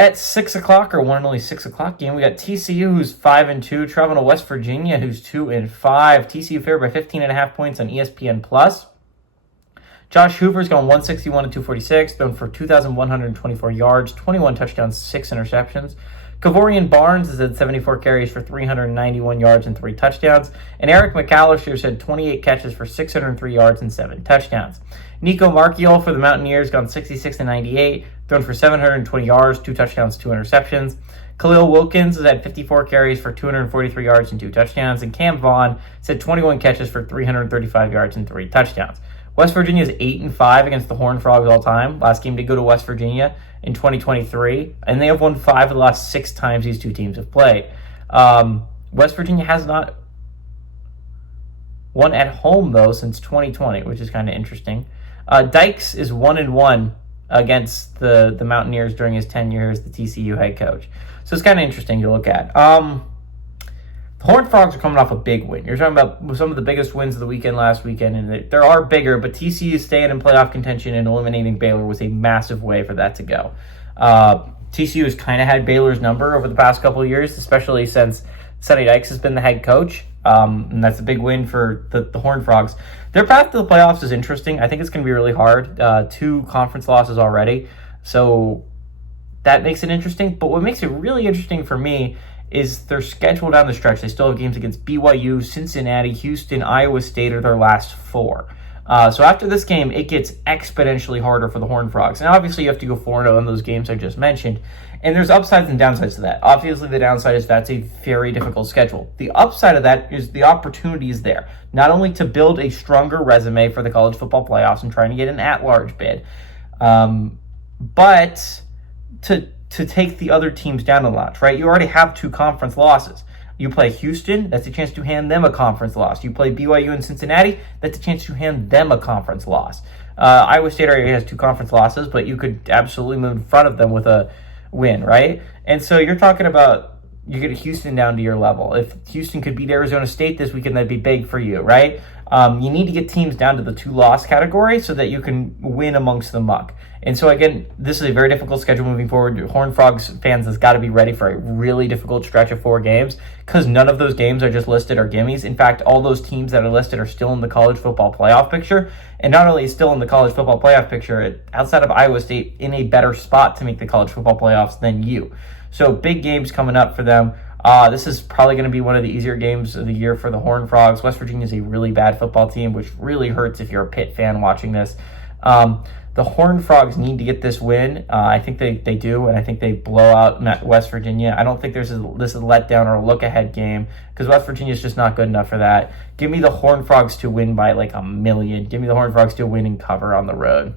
At 6 o'clock, or one and only 6 o'clock game, we got TCU, who's 5-2, traveling to West Virginia, who's 2-5. TCU favored by 15.5 points on ESPN Plus. Josh Hoover's going 161 to 246, thrown for 2,124 yards, 21 touchdowns, 6 interceptions. Kavorian Barnes has had 74 carries for 391 yards and 3 touchdowns. And Eric McAllister's had 28 catches for 603 yards and 7 touchdowns. Nico Marchiol for the Mountaineers gone 66 to 98, thrown for 720 yards, 2 touchdowns, 2 interceptions. Khalil Wilkins has had 54 carries for 243 yards and 2 touchdowns. And Cam Vaughn has had 21 catches for 335 yards and 3 touchdowns. West Virginia is 8-5 against the Horned Frogs all time. Last game to go to West Virginia in 2023, and they have won 5 of the last 6 times these two teams have played. West Virginia has not won at home, though, since 2020, which is kind of interesting. Dykes is 1-1 against the Mountaineers during his tenure as the TCU head coach. So it's kind of interesting to look at. The Horned Frogs are coming off a big win. You're talking about some of the biggest wins of the weekend last weekend, and there are bigger, but TCU staying in playoff contention and eliminating Baylor was a massive way for that to go. TCU has kind of had Baylor's number over the past couple of years, especially since Sonny Dykes has been the head coach, and that's a big win for the Horned Frogs. Their path to the playoffs is interesting. I think it's going to be really hard. 2 conference losses already, so that makes it interesting. But what makes it really interesting for me is their schedule down the stretch. They still have games against BYU, Cincinnati, Houston, Iowa State are their last 4. So after this game, it gets exponentially harder for the Horned Frogs. And obviously you have to go 4-0 in those games I just mentioned. And there's upsides and downsides to that. Obviously the downside is that's a very difficult schedule. The upside of that is the opportunity is there. Not only to build a stronger resume for the college football playoffs and trying to get an at-large bid, but to take the other teams down a notch, right? You already have 2 conference losses. You play Houston, that's a chance to hand them a conference loss. You play BYU and Cincinnati, that's a chance to hand them a conference loss. Iowa State already has 2 conference losses, but you could absolutely move in front of them with a win, right? And so you're talking about you get Houston down to your level. If Houston could beat Arizona State this weekend, that'd be big for you, right? You need to get teams down to the 2-loss category so that you can win amongst the muck. And so, again, this is a very difficult schedule moving forward. Horned Frogs fans has got to be ready for a really difficult stretch of 4 games because none of those games are just listed or gimmies. In fact, all those teams that are listed are still in the college football playoff picture. And not only still in the college football playoff picture, outside of Iowa State, in a better spot to make the college football playoffs than you. So big games coming up for them. This is probably going to be one of the easier games of the year for the Horned Frogs. West Virginia is a really bad football team, which really hurts if you're a Pitt fan watching this. The Horned Frogs need to get this win. I think they do, and I think they blow out West Virginia. I don't think this is a letdown or a look-ahead game because West Virginia is just not good enough for that. Give me the Horned Frogs to win by like 1 million. Give me the Horned Frogs to win and cover on the road.